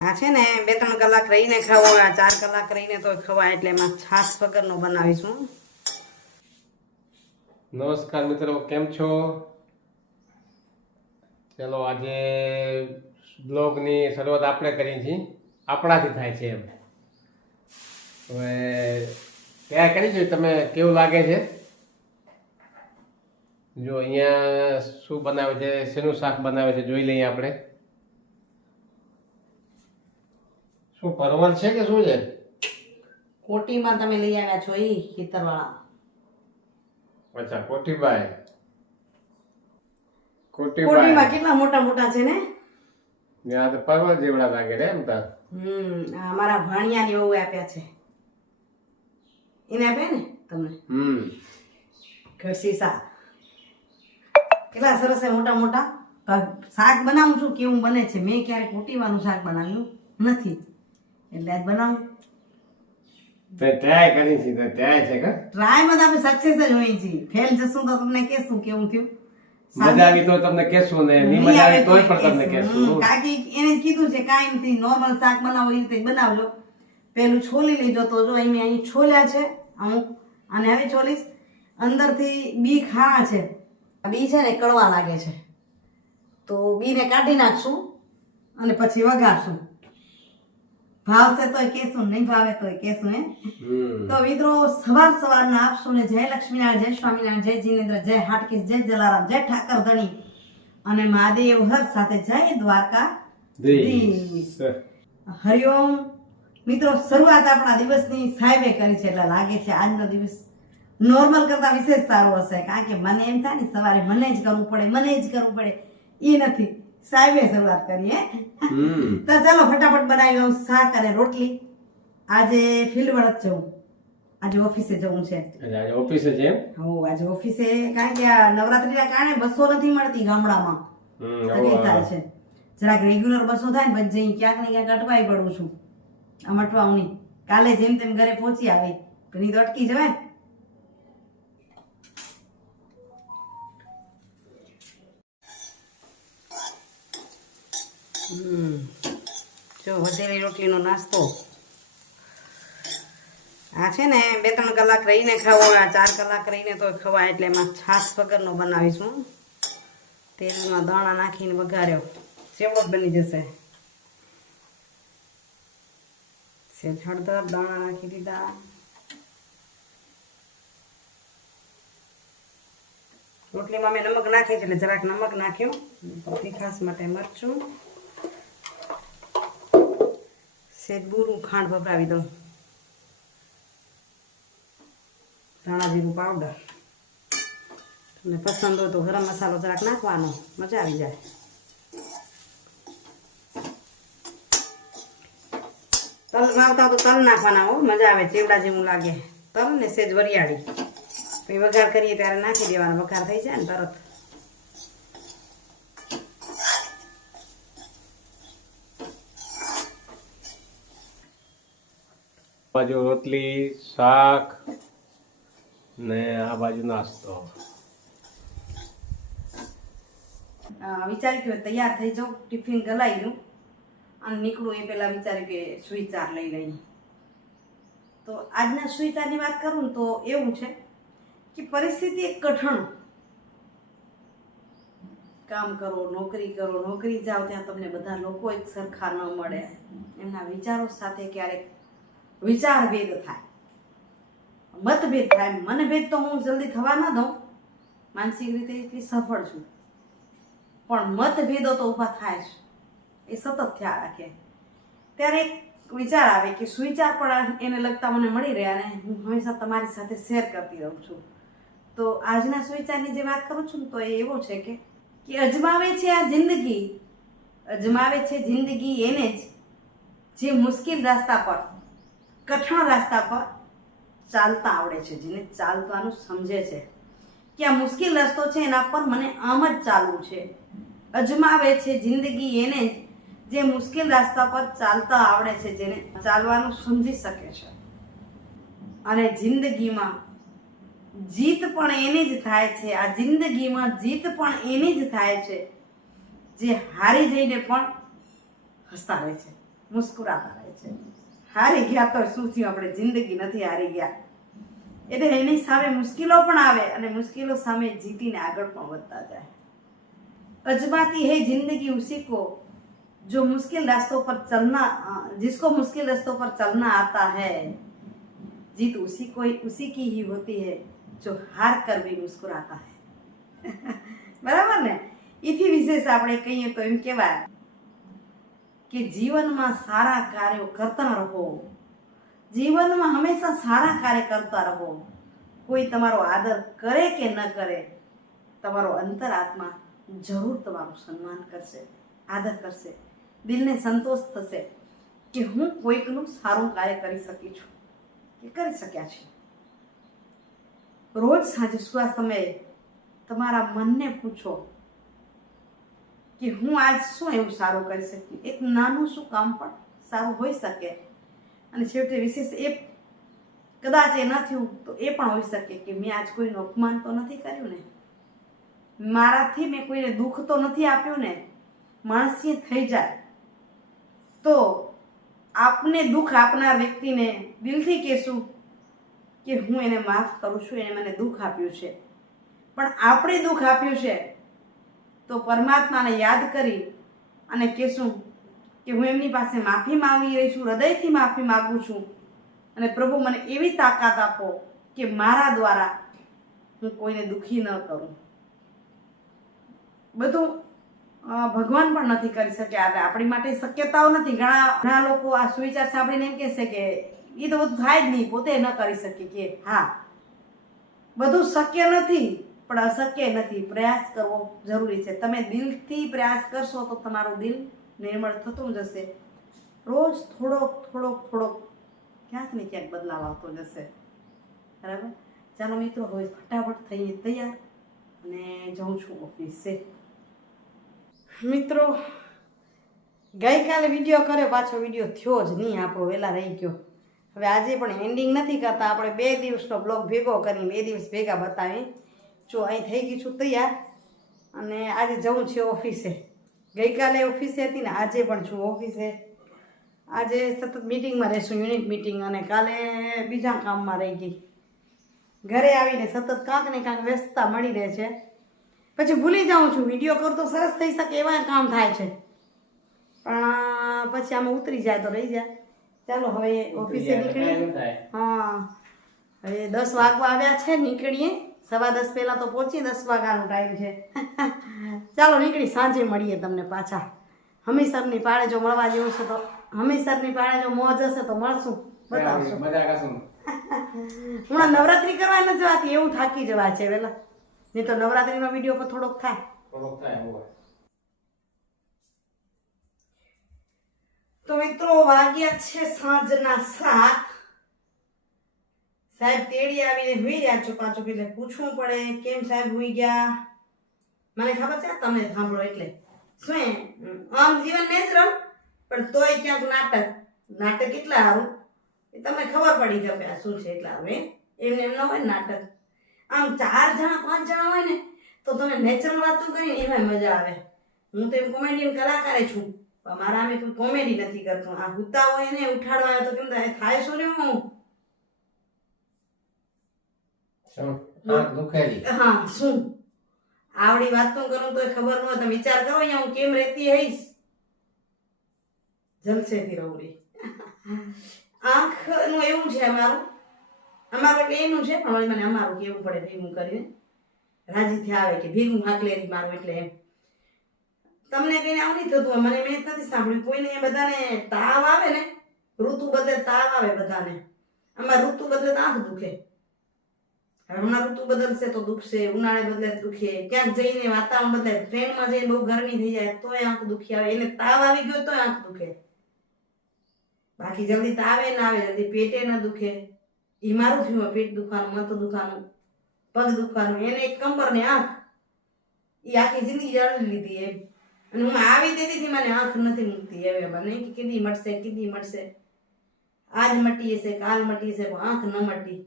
આ છે ને બે ત્રણ કલાક રહીને ખાવો, આ ચાર કલાક રહીને તો ખવાય, એટલે એમાં છાસ વગરનો બનાવીશું નમસ્કાર મિત્રો, કેમ છો? ચલો, આજે બ્લોગની શરૂઆત આપણે કરીએ છીએ. આપણાથી થાય છે એમ. હવે ત્યાં કરી છે? તમે કેવું લાગે છે? જો, અહીંયા શું બનાવે છે? શેનું શાક બનાવે છે? જોઈ લઈએ આપણે. શું પરવર છે કે શું છે? કોટીમાં તમે લઈ આવ્યા છો એ ખેતરવાળા. અચ્છા કોટીબાઈ. કોટીમાં કેટલા મોટા મોટા છે ને? ત્યાં તો પરવર જેવડા લાગે રે એમ તાર હમ અમારા ભાણિયાની એવું આપ્યા છે. એને આપ્યા ને તમને? હમ. શાક. કેટલા સરસ છે મોટા મોટા. શાક બનાવું છું કેવું બને છે? મેં ક્યારેક કોટીવાનું શાક બનાવ્યું નથી. એટલે આજ બનાવું. તે ટ્રાય કરી છે તો ટ્રાય છે કે? ટ્રાયમાં તો આપણે સક્સેસ જ હોઈએ છીએ. ફેલ જશું તો તમને કહેશું કેવું થયું. મજા તો તમને કહેશું ને નહીં મજા તોય પણ તમને કહેશું. કાકી એને કીધું છે કાંઈ નથી નોર્મલ શાક બનાવો એ રીતે બનાવજો. પેલું છોલી લેજો તો જો અહીં અહીં છોલ્યા છે અમુક. અને હવે છોલીશ અંદરથી બી ખાણા છે. આ બી છે ને કડવા લાગે છે. તો બીને કાઢી નાખશું. અને પછી વઘારશું. ભાવશે તોય કેશું નહીં ભાવે તોય કહેશું હે તો મિત્રો સવાર સવારના આપશું ને જય લક્ષ્મીનારાયણ જય સ્વામિનારાયણ જય જીનેન્દ્ર જય હાટકેશ જય જલારામ જય ઠાકર ધણી. અને મહાદેવ હર સાથે જય દ્વારકા હરિઓમ. મિત્રો શરૂઆત આપણા દિવસની સાહેબે કરી છે એટલે લાગે છે આજનો દિવસ નોર્મલ કરતા વિશેષ સારો હશે. કારણ કે મને એમ થાય ને સવારે મને જ કરવું પડે મને જ કરવું પડે. એ નથી. સાહેબે શરૂઆત કરી તો ચાલો ફટાફટ બનાવી લઉં શાક અને રોટલી. આજે ફિલ્ડ પર જ જવું. આજે ઓફિસે જવું છે. આજે ઓફિસે છે હો આજે ઓફિસે કારણ કે આ નવરાત્રીના કારણે બસો નથી મળતી ગામડામાં. તકલીફ થાય છે. જરાક રેગ્યુલર બસો થાય ને પછી ક્યાંક ને ક્યાંક અટવાઈ પડું છું. આમ અટવાવું નહીં. કાલે જેમ તેમ ઘરે પહોંચી આવી. પેલી તો અટકી જવાય. જો વધેલી રોટલીનો નાસ્તો. આ છે ને, બે ત્રણ કલાક રહીને ખાવો, આ ચાર કલાક રહીને તો ખવાય, એટલે એમાં છાસ વગરનો બનાવીશું તેલમાં દાણા નાખીને વઘાર્યો. સેવડો જ બની જશે. હળદર, દાણા નાખી દીધા. રોટલીમાં મેં નમક નાખી છે એટલે જરાક નમક નાખ્યું. તીખાસ માટે મરચું. સેજ બુરું ખાંડ વપરાવી દઉં. ધાણા જીરું પાવડર તમને પસંદ હોય તો ગરમ મસાલો જરાક નાખવાનો, મજા આવી જાય. તલ માવતા તો તલ નાખવાના હો, મજા આવે, ચેવડા જેવું લાગે. તલ ને સેજ વરિયાળી. પછી વઘાર કરીએ ત્યારે નાખી દેવાનો, વઘાર થઈ જાય ને તરત. બાજુ રોટલી, શાક ને આ બાજુ નાસ્તો. વિચાર્યું કે તૈયાર થઈ જાઉં, ટિફિન ગલાઈ દઉં અને નીકળું એ પહેલાં વિચાર્યું કે સુવિચાર લઈ લઈ તો આજના સુવિચારની વાત કરું તો એવું છે કે પરિસ્થિતિ એક કઠણ. કામ કરો, નોકરી કરો, નોકરી જાઓ, ત્યાં તમને બધા લોકો એક સરખા ન મળે. એમના વિચારો સાથે ક્યારેક વિચારભેદ થાય. મતભેદ થાય. મનભેદ તો હું જલ્દી થવા ના દઉં. માનસિક રીતે એટલી સફળ છું. પણ મતભેદો તો ઊભા થાય જ. એ સતત થયા રાખે. ત્યારે એક વિચાર આવે કે સુવિચાર પણ એને લગતા મને મળી રહ્યા અને હું હંમેશા તમારી સાથે શેર કરતી રહું છું. તો આજના સુવિચારની જે વાત કરું છું તો એ એવો છે કે કે અજમાવે છે આ જિંદગી. અજમાવે છે જિંદગી એને જ. જે મુશ્કેલ રસ્તા પર કઠણ રસ્તા પર ચાલતા આવડે છે, જેને ચાલવાનું સમજે છે. કે આ મુશ્કેલ રસ્તો છે, એના પર મને આમ જ ચાલવું છે. અજમાવે છે જિંદગી એને જ જે મુશ્કેલ રસ્તા પર ચાલતા આવડે છે, જેને ચાલવાનું સમજી શકે છે. અને જિંદગીમાં જીત પણ એની જ થાય છે, આ જિંદગીમાં જીત પણ એની જ થાય છે, જે હારી જઈને પણ હસતા રહે છે, મુસ્કુરાતા રહે છે. હારી ગયા તો શું થયું આપણે જિંદગી નથી હારી ગયા એટલે એની સામે મુશ્કેલો પણ આવે અને મુશ્કેલો સામે જીતીને આગળ પણ વધતા જાય अजमाती है जिंदगी उसी को जो मुश्किल रास्तों पर चलना अ, जिसको मुश्किल रास्तों पर चलना आता है जीत उसी को उसी की ही होती है जो हार कर भी मुस्कुराता है બરાબર ને એથી વિશેષ આપણે કહીએ તો એમ કહેવાય કે જીવનમાં સારા કાર્યો કરતા રહો. જીવનમાં હંમેશા સારા કાર્ય કરતા રહો. કોઈ તમારો આદર કરે કે ન કરે, તમારો અંતરાત્મા જરૂર તમારું સન્માન કરશે, આદર કરશે, દિલને સંતોષ થશે કે હું કોઈકનું સારું કાર્ય કરી શકી છું, કે કરી શક્યા છે. રોજ સાંજે સુવા સમયે તમારા મનને પૂછો કે હું આજ શું એવું સારું કરી શકું એક નાનું શું કામ પણ સારું હોઈ શકે. અને છેવટે વિશેષ એ કદાચ એ ન થયું તો એ પણ હોઈ શકે કે મેં આજ કોઈનું અપમાન તો નથી કર્યું ને? મારાથી મેં કોઈને દુઃખ તો નથી આપ્યું ને? માણસી થઈ જાય. તો આપને દુઃખ આપનાર વ્યક્તિને દિલથી કહેશું કે હું એને માફ કરું છું, એને મને દુઃખ આપ્યું છે. પણ આપણે દુઃખ આપ્યું છે તો પરમાત્માને યાદ કરી અને કહેશું કે હું એમની પાસે માફી માંગી રહી છું, હૃદયથી માફી માગું છું. અને પ્રભુ, મને એવી તાકાત આપો કે મારા દ્વારા હું કોઈને દુઃખી ન કરું. બધું ભગવાન પણ નથી કરી શક્યા. આપણી માટે શક્યતાઓ નથી. ઘણા ઘણા લોકો આ સુવિચાર સાંભળીને એમ કહેશે કે એ તો બધું થાય જ નહીં, પોતે ન કરી શકે કે હા. બધું શક્ય નથી. પણ અશક્ય નથી. પ્રયાસ કરવો જરૂરી છે. તમે દિલથી પ્રયાસ કરશો તો તમારું દિલ નિર્મળ થતું જશે. રોજ થોડોક થોડોક થોડોક ક્યાંક ને ક્યાંક બદલાવ આવતો જશે. બરાબર? ચાલો મિત્રો, હવે ફટાફટ થઈએ તૈયાર અને જાઉં છું ઓફિસે. મિત્રો, ગઈકાલે વીડિયો કર્યો, પાછો વીડિયો થયો જ નહીં. આપણો વહેલા રહી ગયો. હવે આજે પણ એન્ડિંગ નથી કરતા. આપણે બે દિવસનો બ્લોગ ભેગો કરી બે દિવસ ભેગા બતાવી જો અહીં થઈ ગઈ છું તૈયાર અને આજે જવું છે ઓફિસે. ગઈકાલે ઓફિસે હતી ને આજે પણ છું ઓફિસે. આજે સતત મિટિંગમાં રહીશું યુનિટ મિટિંગ અને કાલે બીજા કામમાં રહી ગઈ. ઘરે આવીને સતત કાંક ને કાંક વ્યસ્તતા મળી રહે છે. પછી ભૂલી જાઉં છું વીડિયો કરતો સરસ થઈ શકે એવા કામ થાય છે. પણ પછી આમાં ઉતરી જાય તો રહી જાય. ચાલો હવે ઓફિસે નીકળીએ. હા હવે દસ વાગવા આવ્યા છે નીકળીએ. સવા દસ પહેલાં તો પહોંચી દસ વાગ્યાનો ટાઈમ છે. ચાલો નીકળી સાંજે મળીએ તમને પાછા. હમીસરની પાળે જો મળવા જેવું છે તો હમીસરની પાળે જો મોજ હશે તો મળશું. બતાવશું. હમણાં નવરાત્રી કરવા નથી જવાતી એવું થાકી જવા છે વેલા. નહીં તો નવરાત્રીનો વીડિયો પર થોડોક થાય. થોડોક થાય તો મિત્રો વાગ્યા છે સાંજના સાત. સાહેબ, તેડી આવીને હુઈ રહ્યા છો પાછું એટલે પૂછવું પડે કેમ સાહેબ હુઈ ગયા? મને ખબર છે તમે સાંભળો એટલે. શું? આમ જીવન નેચરલ? પણ તોય ક્યાંક નાટક. નાટક એટલા સારું એ તમને ખબર પડી જાય આ શું છે એટલા હવે એમને એમ ન હોય નાટક. આમ ચાર જણા, પાંચ જણા હોય ને, તો તમે નેચરલ વાતો કરીને એમાં મજા આવે. હું તો એમ કોમેડિયન કલાકારે છું, પણ મારા અમે કોઈ કોમેડી નથી કરતું. આ હુતા હોય ને ઉઠાડવા તો કેમ થાય? શું ને હું શું આંખ દુખેલી હા શું? આવડી વાતો કરું તો ખબર ન તમે વિચાર કરો અહીંયા હું કેમ રહેતી હઈશ? જલસેથી રહું રે આંખનું એવું છે અમારું. અમારું એટલે એનું છે પણ મને અમારું કેવું પડે ભેગું કરીને. રાજીથી આવે કે ભેગું હાકલેરી મારું એટલે એમ. તમને કઈને આવું નહીં થતું મને મેં નથી સાંભળ્યું. કોઈને એ બધાને તાવ આવે ને? ઋતુ બદલે તાવ આવે બધાને. આમાં ઋતુ બદલે આંખ દુખે. હમણાં ઋતુ બદલશે તો દુખશે ઉનાળે બદલે તો દુખે. ક્યાંક જઈને વાતાવરણ બદલે ટ્રેનમાં જઈને બહુ ગરમી થઈ જાય તોય આંખ દુખી આવે. એને તાવ આવી ગયો તોય આંખ દુખે. બાકી જલ્દી તાવે ના આવે જલ્દી પેટે ન દુખે. એ મારું થયું હોય, પેટ દુખવાનું માથું દુખવાનું પગ દુખવાનું. એને એક કંબર ને આંખ. એ આખી જિંદગી જાળી લીધી એમ. અને હું આવી તેથી મને આંખ નથી મૂકતી હવે મને કે કીધી મળશે કીધી મળશે. આજ મટી હશે કાલ મટી હશે પણ આંખ ન મટી.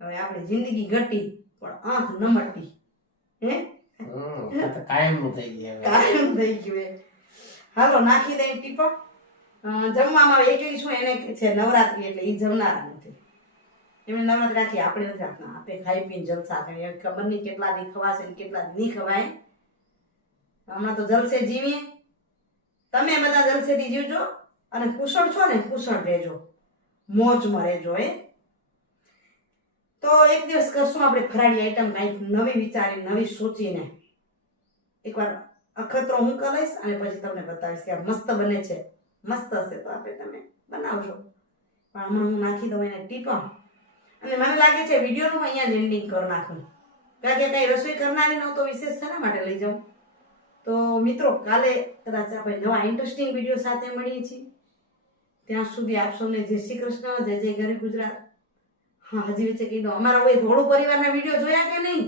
હવે આપણે જિંદગી ઘટી પણ આંખ ન મટી. હે? કાયમ થઈ ગયું કાયમ થઈ ગયું હાલો નાખી દઈ ટીપા જમવામાં એકલી છું એને છે નવરાત્રી એટલે એ જમનારા નથી. એમને નવરાત્રી રાખી આપણે નથી રાખના આપણે ખાઈ પીને જલસા કરીએ. ખબર નહીં કેટલા દી ખવાશે ને કેટલા દી નહીં ખવાય. હમણાં તો જલસે જીવીએ. તમે બધા જલસેથી જીવજો અને કુશળ છો ને કુશળ રહેજો. મોજમાં રહેજો એ. તો એક દિવસ કરશું આપણે ફરાળી આઈટમ કાંઈક નવી વિચારી, નવી સોચીને. એકવાર અખતરો હું કરીશ અને પછી તમને બતાવીશ કે આ મસ્ત બને છે. મસ્ત હશે તો આપણે તમે બનાવજો. પણ હમણાં હું નાખી દઉં એને ટીપણ અને મને લાગે છે વિડીયોનું અહીંયા જ એન્ડિંગ કરી નાખું. કારણ કે કંઈ રસોઈ કરનારી ન તો વિશેષ શેના માટે લઈ જાઉં? તો મિત્રો, કાલે કદાચ આપણે નવા ઇન્ટરેસ્ટિંગ વીડિયો સાથે મળીએ છીએ. ત્યાં સુધી આપ સૌને જય શ્રી કૃષ્ણ, જય જય ગરી ગુજરાત. હા, હજી વચ્ચે કહી દો અમારા કોઈ ઘોડું પરિવારના વીડિયો જોયા કે નહીં?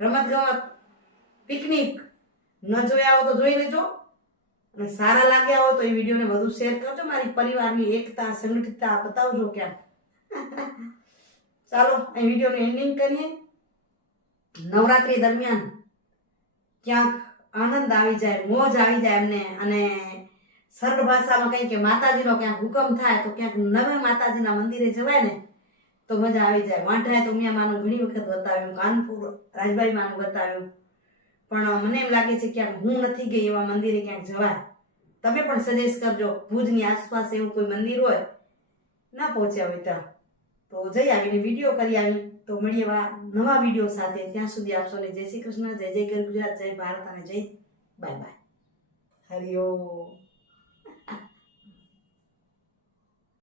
રમત ગમત, પિકનિક. ન જોયા હો તો જોઈ લેજો. અને સારા લાગ્યા હોય તો એ વિડીયોને વધુ શેર કરજો. મારી પરિવારની એકતા, સંગઠિતતા બતાવજો ક્યાંક ચાલો, અહીં વિડીયોનું એન્ડિંગ કરીએ. નવરાત્રી દરમિયાન ક્યાંક આનંદ આવી જાય, મોજ આવી જાય એમને. અને સરળ ભાષામાં કંઈ કે માતાજીનો ક્યાંક હુકમ થાય તો ક્યાંક નવે માતાજીના મંદિરે જવાય ને તો મજા આવી જાય. વાંઢાએ તો મેં માનું ઘણી વખત બતાવ્યું, કાનપુર રાજભાઈ માનું બતાવ્યું. પણ મને એમ લાગે છે ક્યાંક હું નથી ગઈ એવા મંદિરે ક્યાંક જવાય તમે પણ સજેસ્ટ કરજો, ભુજની આસપાસ એવું કોઈ મંદિર હોય, ના પહોંચ્યા હોય ત્યાં. તો જઈ આવીને વીડિયો કરી આવી. તો મળીએ એવા નવા વીડિયો સાથે. ત્યાં સુધી આપ સૌને જય શ્રી કૃષ્ણ, જય જય ગુજરાત જય ભારત અને જય બાય બાય. હરિઓમ